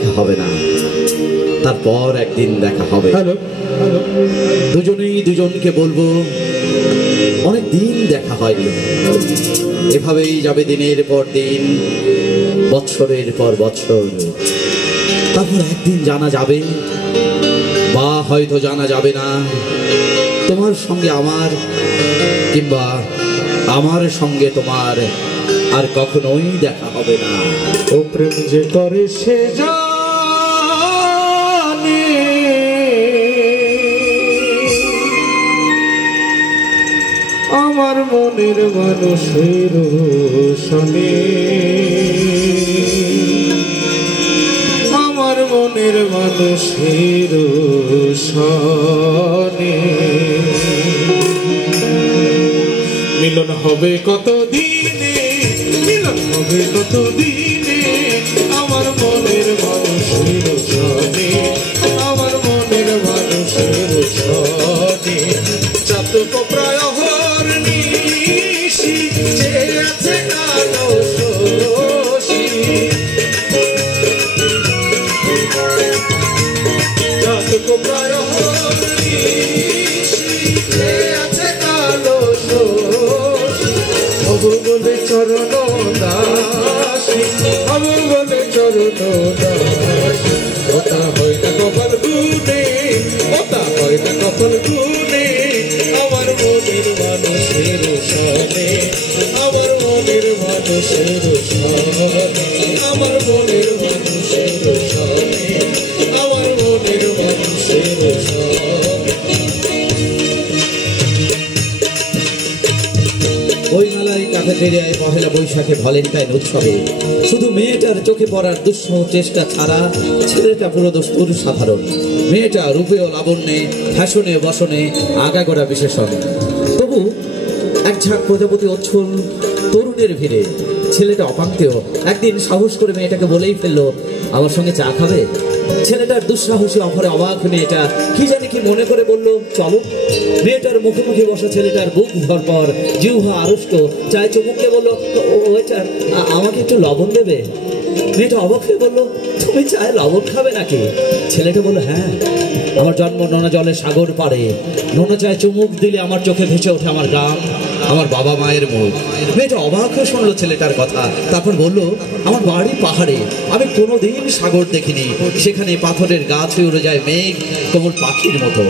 দেখা হবে না, তারপর একদিন দেখা হবে। দুজনেই দুজনকে বলবো অনেক দিন দেখা হয়নি। এভাবেই যাবে দিনের পর দিন, বৎসরের পর বৎসর। তারপর একদিন জানা যাবে, বা হয়তো জানা যাবে না, তোমার সঙ্গে আমার, কিংবা আমার সঙ্গে তোমার আর কখনোই দেখা হবে না। ও প্রেম যে করে সে জানে, আমার মনের মানুষের শোনে, আমার মনের মানুষের শোনে। মিলন হবে কত দিনে, মিলন হবে কত দিনে, আমার মনের মানুষের শোনে, আমার মনের মানুষের শোনে। চাতক প্রায় হর নিশি যে আছে কালো শোষী, চাতক প্রায় হর নিশি যে আছে কালো শোষী। হব বলে চরণ দাসী, হব বলে চরণ দাসী। ওটা হয় না কপাল গুনে, ওটা হয় না কপাল গুনে, আমার মনের মানুষের শোনে, আমার মনের মানুষের শোনে, আমার মনের মানুষের শোনে, আমার মনের মানুষের শোনে। বইমেলায় ক্যাফেটেরিয়ায় পহেলা বৈশাখে ভ্যালেন্টাইন উৎসবে শুধু মেয়েটার চোখে পড়ার দুঃসহ চেষ্টা ছাড়া ছেলেটা পুরো দস্তুর সাধারণ। মেয়েটা রূপে ও লাবণ্যে, ফ্যাশনে বসনে আগাগোড়া বিশেষণ। তবু এক ঝাঁক প্রজাপতি অচ্ছল তরুণের ভিড়ে ছেলেটা অপাঙ্ক্তেয় একদিন সাহস করে মেয়েটাকে বলেই ফেললো, আমার সঙ্গে চা খাবে? ছেলেটার দুঃসাহসী অফারে অবাক মেয়েটা কি জানি কি মনে করে বলল, চলো। মেয়েটার মুখোমুখি বসা ছেলেটার বুক ধরপর, জিহ্বা আড়ষ্ট, চায়ে চুমুকে বলল, ওয়েটার আমাকে একটু লবণ দেবে? মেয়েটা অবাক হয়ে বলল, তুমি চায়ে লবণ খাবে নাকি? ছেলেটা বলল, হ্যাঁ, আমার জন্ম নোনা জলে সাগর পাড়ে, নোনা চায়ে চুমুক দিলে আমার চোখে ভেসে ওঠে আমার গ্রাম, আমার বাবা মায়ের মুখ। মেয়েটা অবাক হয়ে শুনলো ছেলেটার কথা, তারপর বলল, আমার বাড়ি পাহাড়ে, আমি কোনোদিন সাগর দেখিনি, সেখানে পাথরের গাছ হয়ে উড়ে যায় মেঘ কোমল পাখির মতো।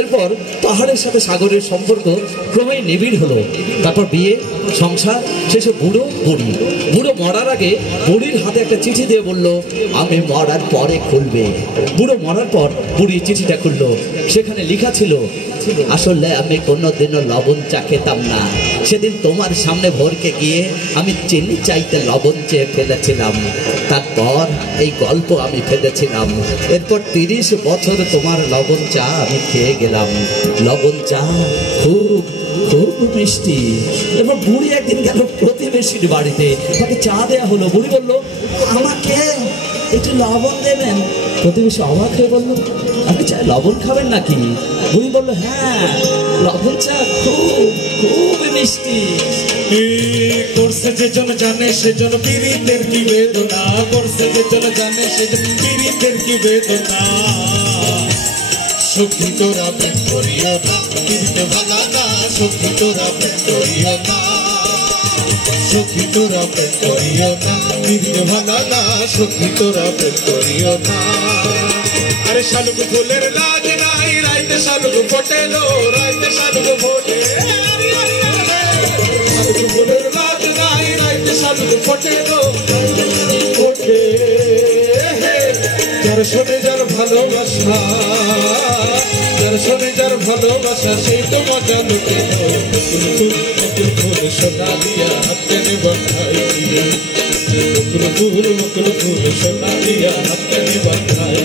এরপর পাহাড়ের সাথে সাগরের সম্পর্ক ক্রমেই নিবিড় হলো। তারপর বিয়ে, সংসার, শেষে বুড়ো বুড়ি। বুড়ো মরার আগে বুড়ির হাতে একটা চিঠি দিয়ে বলল, আমি মরার পরে খুলবে। বুড়ো মরার পর বুড়ি চিঠিটা খুললো। সেখানে লেখা ছিল, আসলে আমি কোনোদিনও লবণ চা খেতাম না, সেদিন তোমার সামনে ভোরকে গিয়ে আমি চিনি চাইতে লবণ চেয়ে ফেলেছিলাম, তারপর এই গল্প আমি ফেলেছিলাম। এরপর 30 বছর তোমার লবণ চা আমি খেয়ে গেলাম, লবণ চা খুব খুব মিষ্টি। এরপর বুড়ি একদিন গেল প্রতিবেশীর বাড়িতে, তাকে চা দেয়া হলো। বুড়ি বলল, আমাকে একটু লবণ দেবেন? প্রতিবেশী অবাক হয়ে বলল, আপনি চায় লবণ খাবেন নাকি? বুড়ি বলল, হ্যাঁ, লবণ চা খুব খুব মিষ্টি। করছে যেজন জানে সেজন পীড়িতের কি বেদনা, করছে যেজন জানে সেজন পীড়িতের কি বেদনা। সখী তোরা প্রেম করিও না, পীড়িতে ভালা না, সখী তোরা প্রেম করিও না, সখী তোরা প্রেম করিও না, পীড়িতে ভালা না, সখী তোরা প্রেম করিও না। আরে শালুক ফুলের লাজ নাই, রাইতে শালুক ফোটে লো, রাইতে শালুক ফোটে, শালুক ফুলের লাজ নাই, রাইতে শালুক ফোটে লো, ফোটে। যার শোনে যার ভালোবাসা, যার শোনে যার ভালোবাসা, সেই তো মজা লুটে। মুকুল ফুল সোনা দিয়া হাতে বন্ধাই, মুকুল ফুল সোনা দিয়া হাতে বন্ধাই।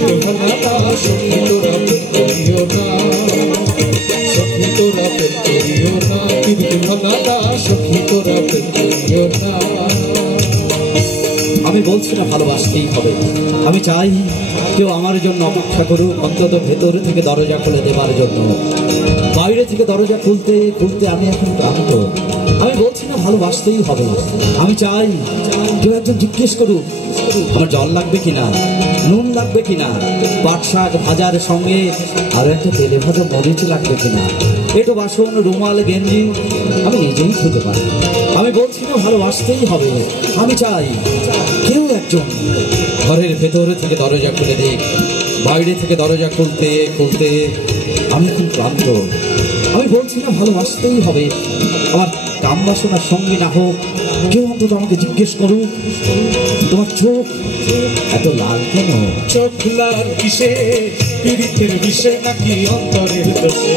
পীড়িতে ভালা না সখী তোরা প্রেম করিও না সখী তোরা প্রেম করিও না পীড়িতে ভালা না সখী তোরা প্রেম করিও না আমি বলছি না ভালোবাসতেই হবে, আমি চাই কেউ আমার জন্য অপেক্ষা করুক, অন্তত ভেতর থেকে দরজা খুলে দেবার জন্য। বাইরে থেকে দরজা খুলতে খুলতে আমি এখন ক্লান্ত। আমি বলছি না ভালোবাসতেই হবে, আমি চাই কেউ একজন জিজ্ঞেস করুক আমার জল লাগবে কিনা, নুন লাগবে কিনা, পাট শাক ভাজার সঙ্গে আরো একটা তেলে ভাজা মরিচ লাগবে কিনা, এটো বাসন রুমাল গেঞ্জি আমি নিজেই খুঁজে পাই। আমি বলছি না ভালোবাসতেই হবে, আমি চাই কেউ একজন ঘরের ভেতর থেকে দরজা খুলে দিক। বাইরে থেকে দরজা খুলতে খুলতে আমি এখন ক্লান্ত। আমি বলছি না ভালোবাসতেই হবে, আমার কাম বাসনার সঙ্গে না হোক, কেউ অন্তত আমাকে জিজ্ঞেস করুক তোমার চোখ এত লাল কেন? চোখ লাল কিসে পীড়িতের বিষে নাকি অন্তরের দোষে?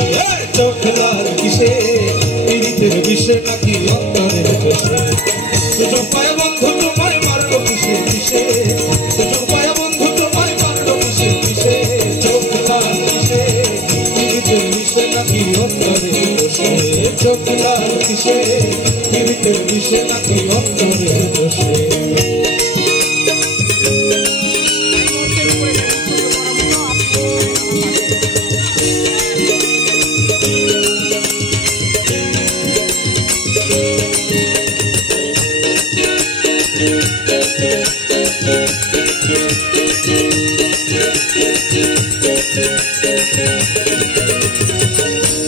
চোখ লাল কিসে পীড়িতের বিষে নাকি অন্তরের দোষে? সুযোগ পায় বন্ধু তোমায় মারলো কিসে কিসে? সুযোগ পায় বন্ধু তোমায় মারলো কিসে কিসে? চোখ লাল কিসে পীড়িতের বিষে নাকি অন্তরের দোষে? চোখ লাল কিসে পীড়িতের বিষে নাকি অন্তরের দোষে?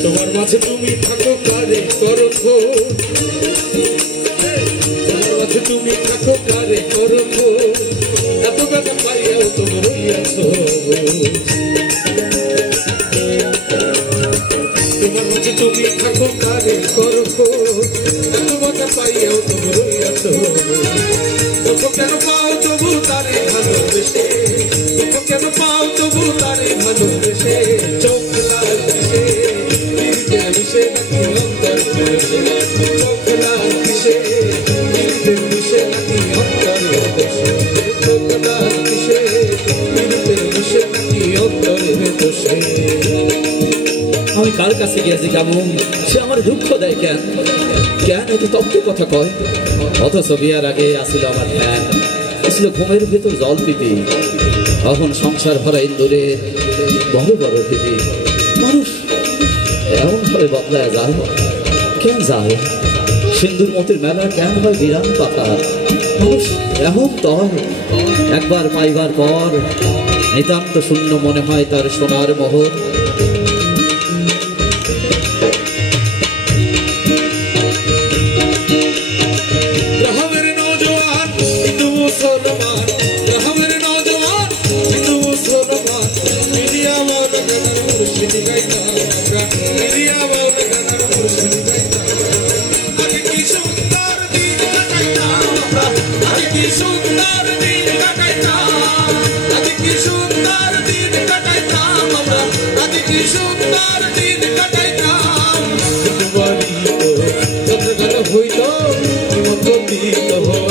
তোমার মাঝে তুমি থাকো কারে করো খোঁজ, তোমার মাঝে তুমি থাকো কারে করো খোঁজ, এত ব্যথা পাইয়াও তোমার রইয়াছ। তোমার মাঝে তুমি থাকো কারে করো খোঁজ, এত ব্যথা পাইয়াও তোমার রইয়াছ। দুঃখ কেন পাও তবু তারে ভালোবেসে, দুঃখ কেন পাও তবু তারে ভালোবেসে? চোখ লাল কিসে পীড়িতের বিষে নাকি অন্তরের দোষে? চোখ লাল কিসে পীড়িতের বিষে নাকি অন্তরের দোষে? চোখ লাল কিসে পীড়িতের বিষে নাকি অন্তরের দোষে? আমি কার কাছে গিয়েছি কেমন, সে আমার দুঃখ দেয় কেন? কেন এত তত্ত্ব কথা কয়? অথচ বিয়ার আগে আসিল আমার ধ্যান, আসলে ঘুমের ভেতর জল পিপি, তখন সংসার ভরা ইন্দুরের বড় বড় ভীতি। মানুষ এমন ভাবে বদলায় যায় কেন যায়? সিন্ধুর মতির মেলা কেন হয় বিরান পাতা? মানুষ এমন তয় একবার পাইবার পর নিতান্ত শূন্য মনে হয় তার সোনার মোহর।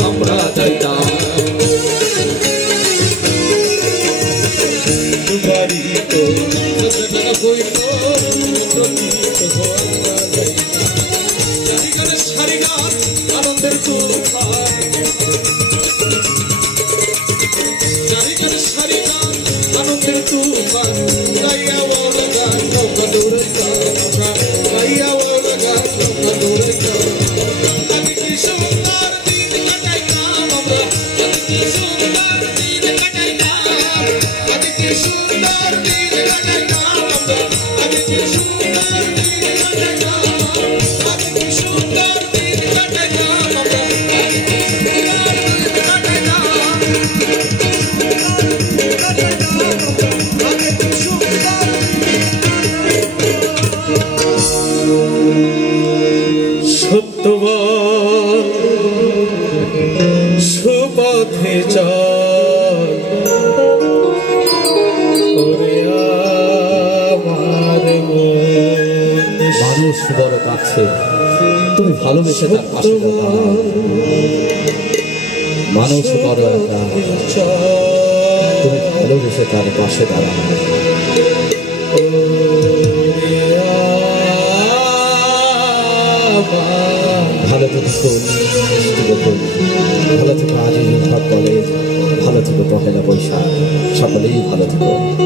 আমরা চাইতাম আনন্দের তুফান গাইয়া বলা গান নৌকা দৌড়াইতা, গাইয়া বলা গান নৌকা দৌড়াইতা। আগে কি সুন্দর দিন কাটাইতাম আমরা, আগে কি সুন্দর দিন কাটাইতাম, আগে কি সুন্দর দিন কাটাইতাম আমরা, আগে কি সুন্দর দিন কাটাইতাম, আগে কি সুন্দর দিন কাটাইতাম আমরা, আগে কি সুন্দর দিন কাটাইতাম। সত্যবান সুপথে চল ওরে আমার মন। মানুষ বড় কাছে, তুমি ভালোবেসে তার পাশে দাঁড়াও। মানুষ বড় একা, তুমি ভালোবেসে তার পাশে দাঁড়াও। ভালো থেকো ভালো থেকো আজ ইউনিভার্সিটি কলেজ, ভালো থেকো পহেলা বৈশাখ, সকলেই ভালো থেকো।